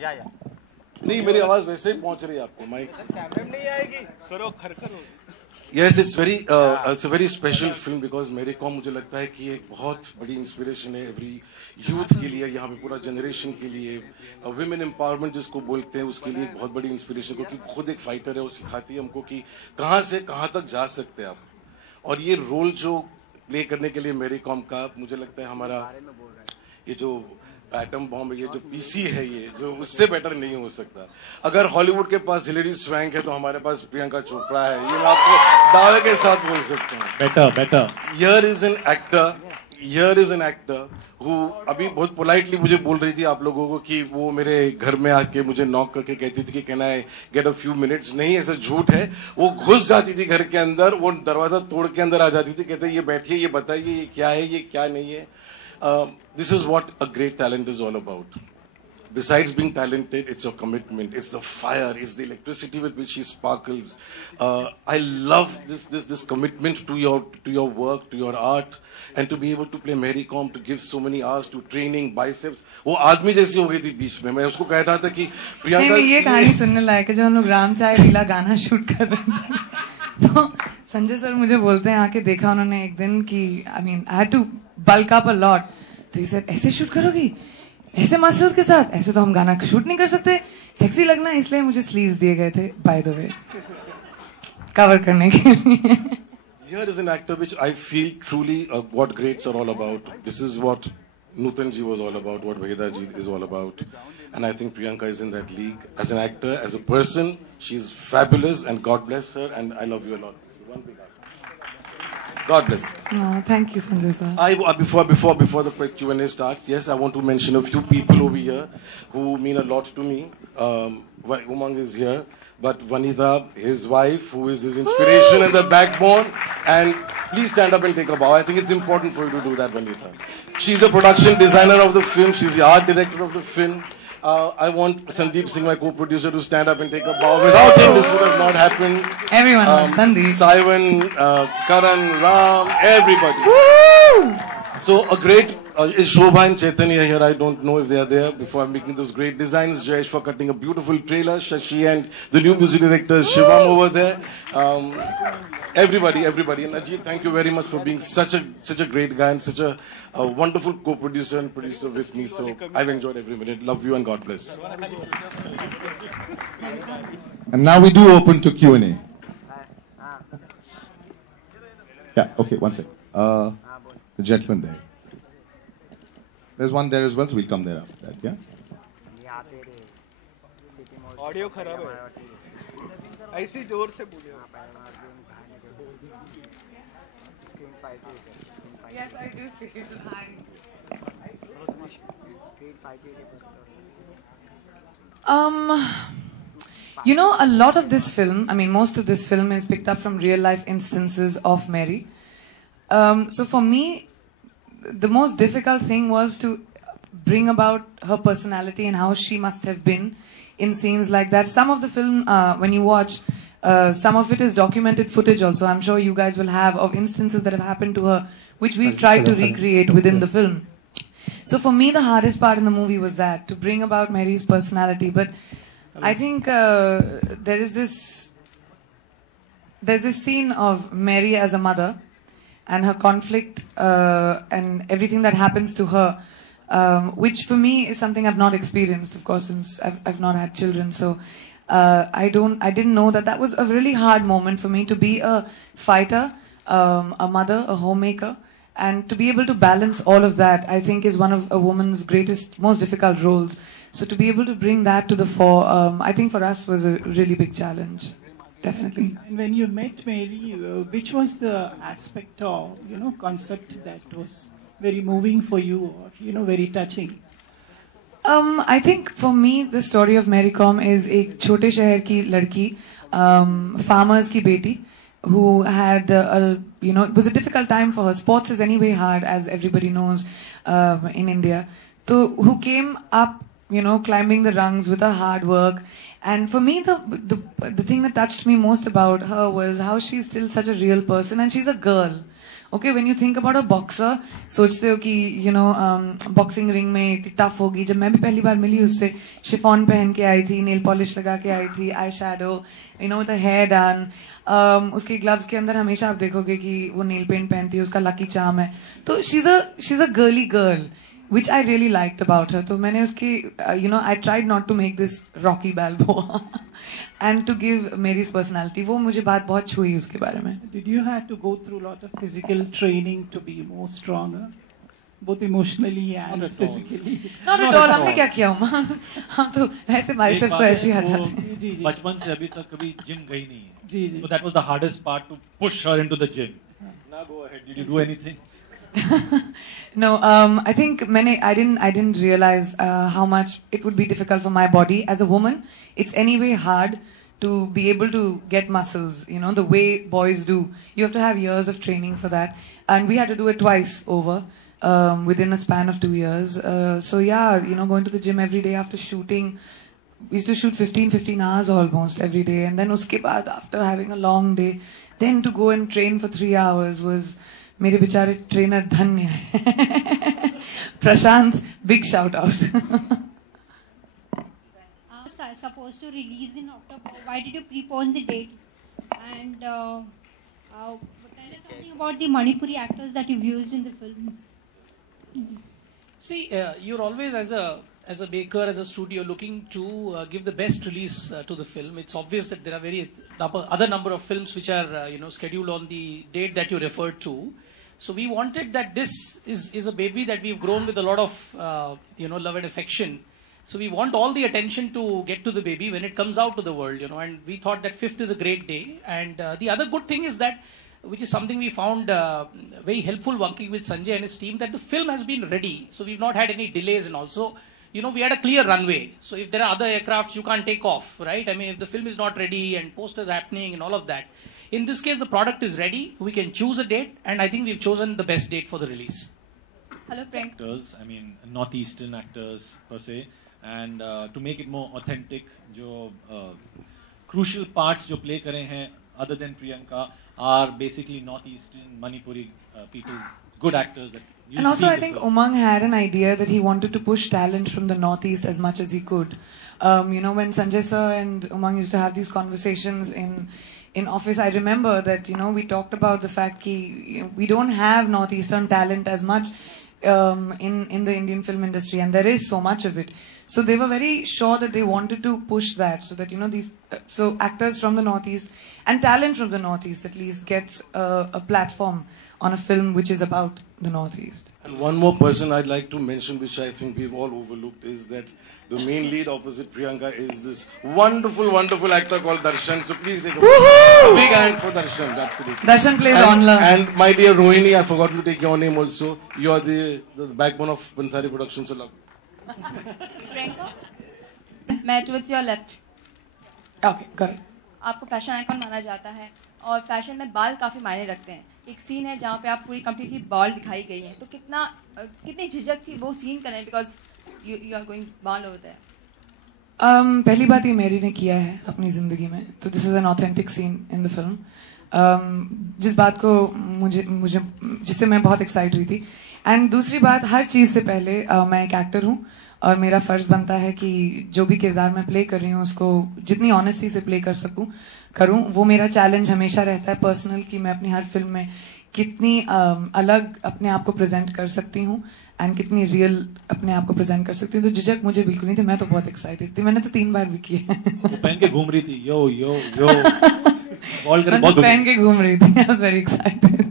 नहीं, मेरी आवाज वैसे ही पहुंच रही है आपको, माइक कैमरे में नहीं आएगी सर, वो खरखर होगी। Yes, it's a very special film because मेरे को मुझे लगता है कि एक बहुत बड़ी इंस्पिरेशन है एवरी यूथ के लिए, यहाँ पे पूरा जनरेशन के लिए, विमेन एम्पावरमेंट जिसको बोलते हैं उसके लिए एक बहुत बड़ी इंस्पिरेशन, क्योंकि खुद एक फाइटर है, वो सिखाती है हमको कि कहाँ से कहाँ तक जा सकते हैं आप। और ये रोल जो प्ले करने के लिए मेरी कॉम का, मुझे लगता है हमारा ये जो एटम बॉम्ब, ये जो पीसी है, ये जो उससे बेटर नहीं हो सकता। अगर हॉलीवुड के पास हिलेरी स्वैंक है तो हमारे पास प्रियंका चोपड़ा है, ये मैं आपको दावे के साथ बोल सकता हूँ। Better Here is an actor who अभी बहुत पोलाइटली मुझे बोल रही थी आप लोगों को कि वो मेरे घर में आके मुझे नॉक करके कहती थी कि can I get a few minutes. नहीं, ऐसा झूठ है। वो घुस जाती थी घर के अंदर, वो दरवाजा तोड़ के अंदर आ जाती थी, कहते ये बैठिए, ये बताइए ये क्या है, ये क्या नहीं है। This is what a great talent is all about. Besides being talented, it's your commitment, it's the fire, it's the electricity with which she sparkles. I love this commitment to your work, to your art, and to be able to play Mary Kom, to give so many hours to training, biceps. वो आदमी जैसी हो गई थी बीच में। मैं उसको कह रहा था कि प्रियंका, नहीं, ये कहानी सुनने लायक है। जब हम लोग राम चाय पीला गाना शूट कर रहे थे तो संजय सर मुझे बोलते हैं, आके देखा उन्होंने एक दिन कि I had to bulk up a lot. तो ये ऐसे शूट करोगी, ऐसे मसल्स के साथ, ऐसे तो हम गाना शूट नहीं कर सकते, सेक्सी लगना, इसलिए मुझे स्लीव्स दिए गए थे बाय द वे कवर करने के लिए। Here is an actor which I feel truly what greats are all about. This is what Nutan ji was all about, what Vahida ji is all about. And I think Priyanka is in that league. As an actor, as a person, she's fabulous, and God bless her, and I love you a lot. So one big God bless. Oh, thank you, Sanjay sir. Before the quick Q&A starts, yes, I want to mention a few people over here who mean a lot to me. Umang is here, but Vanitha, his wife, who is his inspiration and the backbone. And please stand up and take a bow. I think it's important for you to do that, Vanitha. She's a production designer of the film. She's the art director of the film. I want Sandeep Singh, my co-producer, to stand up and take a bow. Without him, this would have not happened. Everyone was Sandeep. Simon, Karan, Ram, everybody. Woo! So a great, is Shobha and Chaitanya here? I don't know if they are there before I'm making those great designs. Jayesh for cutting a beautiful trailer. Shashi and the new music director, Shivam over there. Everybody. And Ajit, thank you very much for being such a great guy and such a wonderful co-producer and producer with me. So I've enjoyed every minute. Love you and God bless. And now we do open to Q&A. Yeah, okay, one sec. The gentleman there. There's one there as well, so we'll come there after that, yeah? Audio खराब है, ऐसी जोर से बोलिए। Yes, I do see it. You know, a lot of this film, most of this film is picked up from real life instances of Mary. So for me, the most difficult thing was to bring about her personality and how she must have been in scenes like that. Some of the film, when you watch, some of it is documented footage also. I'm sure you guys will have of instances that have happened to her, which we've tried to recreate within the film. So for me, the hardest part in the movie was that, to bring about Mary's personality. But I think there's this scene of Mary as a mother and her conflict and everything that happens to her, which for me is something I've not experienced, of course, since I've not had children. So I didn't know that was a really hard moment for me, to be a fighter, a mother, a homemaker, and to be able to balance all of that, I think, is one of a woman's greatest, most difficult roles. So to be able to bring that to the fore, I think for us was a really big challenge. Definitely. And when you met Mary, which was the aspect or concept that was very moving for you, or very touching? I think for me the story of Mary Kom is एक छोटे शहर की लड़की, farmers की बेटी, who had it was a difficult time for her. Sports is anyway hard, as everybody knows, in India. So who came up, climbing the rungs with her hard work. And for me, the thing that touched me most about her was how she's still such a real person, and she's a girl. Okay when you think about a boxer, सोचते हो कि you know boxing ring में इतनी tough होगी. जब मैं भी पहली बार मिली उससे, शिफॉन पहन के आई थी, नेल पॉलिश लगा के आई थी, eye shadow, you know the hair done. उसके ग्लव्स के अंदर हमेशा आप देखोगे कि वो नेल पेंट पहनती है, उसका लकी चार्म है. तो she is a girly girl which I really liked about her. तो मैंने उसकी, you know, I tried not to make this Rocky Balboa and to give Mary's personality. वो मुझे बात बहुत छुई उसके बारे में. Did you have to go through a lot of physical training to be more stronger, both emotionally and physically? Not at all. हमने क्या किया उमा? हम तो ऐसे biceps तो ऐसे ही आ जाते हैं. जी. बचपन से अभी तक कभी जिम गई नहीं है. जी. So that was the hardest part, to push her into the gym. Now go ahead. Did you do anything? No, I think I didn't realize how much it would be difficult for my body as a woman. It's anyway hard to be able to get muscles, you know, the way boys do. You have to have years of training for that, and we had to do it twice over within a span of 2 years. So yeah, you know, going to the gym every day after shooting. We used to shoot 15 hours almost every day, and then uske baad, after having a long day, then to go and train for 3 hours was. मेरे बेचारे trainer धन्य है. Prashant, big shout out. Supposed to release in October. Why did you prepone the date? And tell us something about the Manipuri actors that you've used in the film. See, you're always as a maker, as a studio, looking to give the best release to the film. It's obvious that there are other number of films which are scheduled on the date that you referred to. So we wanted that this is a baby that we've grown with a lot of love and affection. So we want all the attention to get to the baby when it comes out to the world, and we thought that 5th is a great day. And the other good thing is that, which is something we found very helpful working with Sanjay and his team, that the film has been ready. So we've not had any delays, and also, we had a clear runway. So if there are other aircrafts, you can't take off, right? I mean, if the film is not ready and posters happening and all of that. In this case, the product is ready. We can choose a date, and I think we've chosen the best date for the release. Hello, Prank. Actors, I mean, northeastern actors per se, and to make it more authentic, जो crucial parts जो play करे हैं, other than Priyanka, are basically northeastern Manipuri people, good actors that. And also, I think Umang had an idea that he wanted to push talent from the Northeast as much as he could. When Sanjay sir and Umang used to have these conversations in office, I remember that, we talked about the fact that we don't have Northeastern talent as much in the Indian film industry, and there is so much of it. So they were very sure that they wanted to push that, so that, so actors from the Northeast and talent from the Northeast at least gets a platform on a film which is about the Northeast. And one more person I'd like to mention, which I think we've all overlooked, is that the main lead opposite Priyanka is this wonderful, wonderful actor called Darshan. So please take a big hand for Darshan. Absolutely. Darshan plays Onla. And my dear Rohini, I forgot to take your name also. You are the backbone of Bansari Productions. So love. Priyanka, मैं towards your left. Okay, got it. आपको fashion icon माना जाता है और fashion में बाल काफी मायने रखते हैं. एक सीन है जहाँ पे आप पूरी कंप्लीटली बाल दिखाई गई हैं, तो कितनी झिझक थी वो सीन करने, बिकॉज यू आर गोइंग बाल ओवर देयर. पहली बात ये मेरी ने किया है अपनी जिंदगी में, तो this is an authentic seen in the film. जिस बात को मुझे जिससे मैं बहुत एक्साइट हुई थी. एंड दूसरी बात, हर चीज से पहले मैं एक एक्टर हूँ और मेरा फर्ज बनता है कि जो भी किरदार मैं प्ले कर रही हूँ उसको जितनी ऑनेस्टी से प्ले करूँ. वो मेरा चैलेंज हमेशा रहता है पर्सनल, कि मैं अपनी हर फिल्म में कितनी अलग अपने आप को प्रेजेंट कर सकती हूँ एंड कितनी रियल अपने आप को प्रेजेंट कर सकती हूँ. तो झिझक मुझे बिल्कुल नहीं थी, मैं तो बहुत एक्साइटेड थी. मैंने तो 3 बार भी किया. पहन के घूम रही थी, यो यो यो. मैं तो पहन के घूम रही थी. I was very excited.